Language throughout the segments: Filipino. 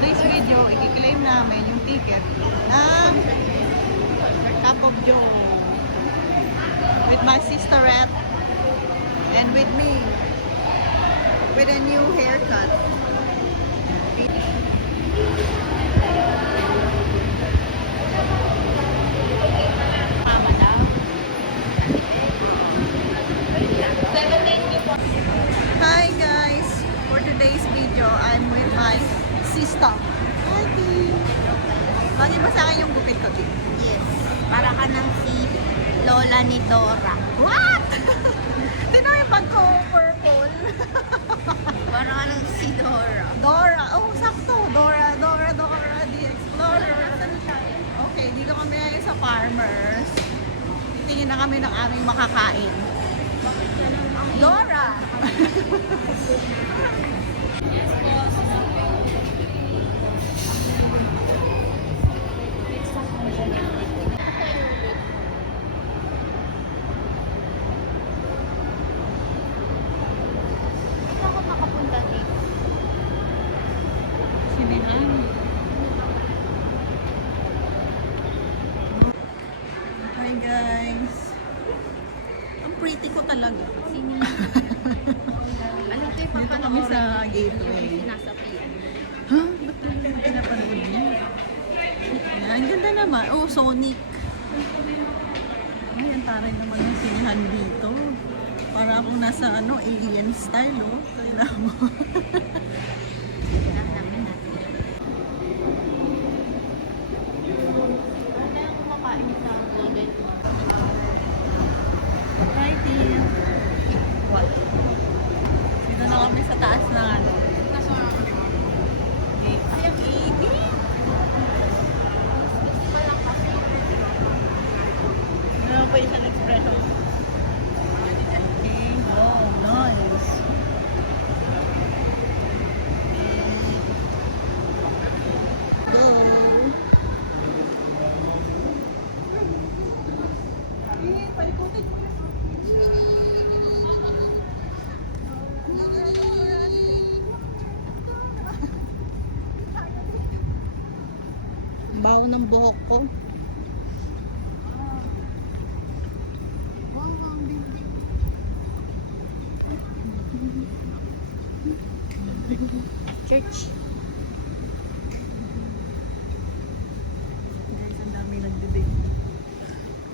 today's video, i-claim namin yung ticket ng Cup of Joe with my sisterette and with me with a new haircut. Hi guys! For today's video, I'm with my sister. Hi Dee! Bagay ba sa akin yung gupit ko, Dee? Yes. Para ka ng si Lola ni Dora. What? Tignan mo yung pag ko purple. Para ka ng si Dora. Dora. Oh, sakto. Dora the Explorer. Okay, dito kami ngayon sa Farmers. Titingin na kami ng aming makakain. Dora! Saan ako makapunta dito? Sinihan. Hi guys. Ang pretty ko talaga. Alam ko yung Dito kami sa gateway. sinasapian. Ha? Ba't yung pinapanood niya? Yan, ang ganda naman. Oh, Sonic. Ay, ang taray naman ng sinihan dito. Para akong nasa alien style, oh. Kailangan mo. Namin natin. Ano yung kumakain sa golden? Hi, team. What? Dito na kami sa taas ng ano. Ay, ang init. Ano pa isang espresso? Okay, oh, nice. Go. Palikutin mo na. Baho ng buhok ko. Church. Guys, ang dami nagdebate.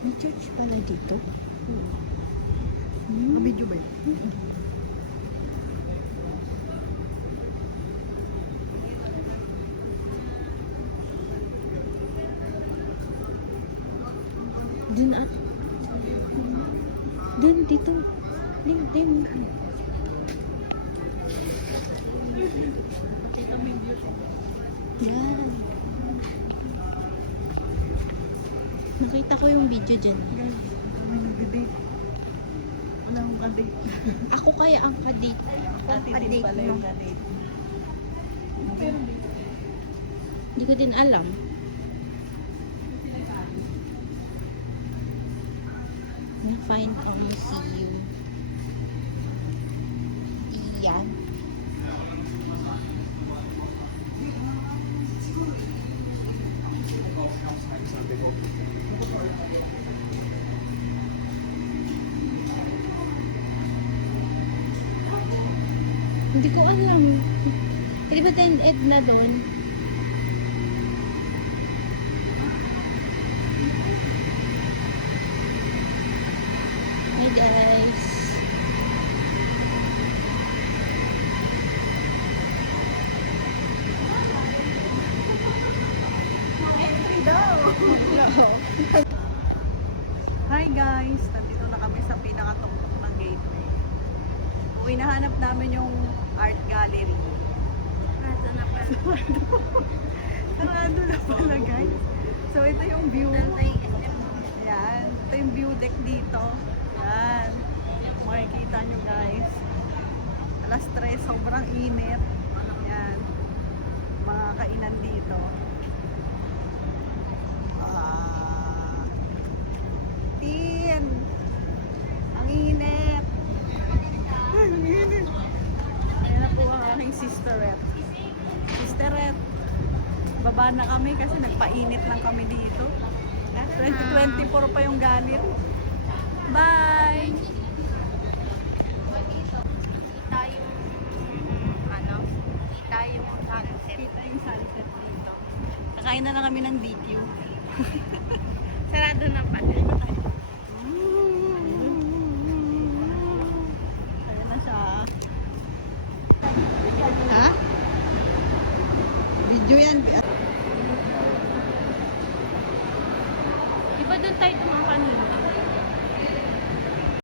May church pala dito. Video ba yun? Dun at dun dito. Din. Pakita mo yung view. Yan. Nakita ko yung video dyan. Guys, ang dami nagdebate. Wala akong kadate. Ako kaya ang kadate. Ate din pala yung kadate. Pero dito. Hindi ko din alam. Na-find ang museum. Iyan. Hindi ko alam. Pwede ba 10-8 na doon? Hi guys. Hi guys! Nandito na kami sa pinakatuktok ng gateway. Kung hinahanap namin yung art gallery. Nasa na pa. Sarado na pala guys. So ito yung view. Yan. Ito yung view deck dito. Yan. Makikita nyo guys. Alas 3, sobrang init. Yan. Mga kainan dito. Tin! Ang init! Ang init! Ayan na po ang aking sisterette. Sisterette! Baba na kami kasi nagpainit lang kami dito. 2024 pa yung galit. Bye! Kita yung, kita yung sunset. Kita yung sunset dito. Kakain na lang kami ng DQ. Sarado na pa. Ayan na siya. Ha? Video yan.